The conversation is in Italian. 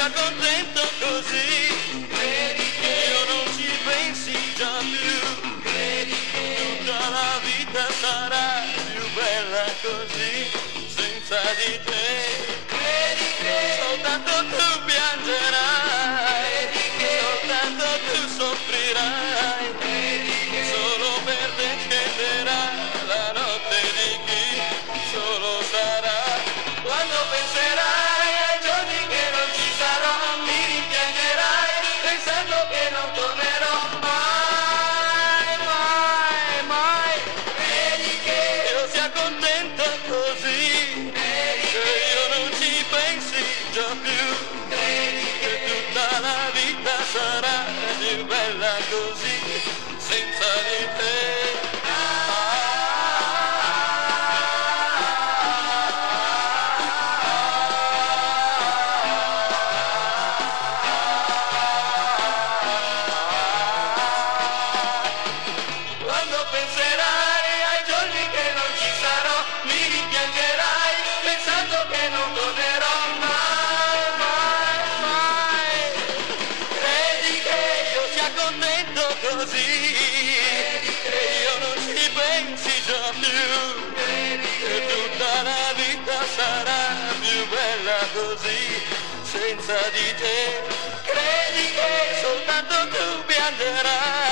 sia contento così, credi che io non ci pensi già più, credi che tutta la vita sarà più bella così, senza di te, credi che soltanto tu piangerai, credi che soltanto tu soffrirai, credi che solo per te scenderà la notte di chi solo sarà, quando penserai ai giorni che non ci sarò, mi rimpiangerai pensando che non tornerò mai, mai, mai. Credi che io sia contento così, che io non ci pensi già più, che tutta la vita sarà più bella così, senza di te. Quando penserai ai giorni che non ci sarò, mi rimpiangerai pensando che non tornerò mai, mai, mai. Credi che io sia contento così, che io non ci pensi già più, che tutta la vita sarà più bella così, senza di te. Credi che soltanto tu piangerai,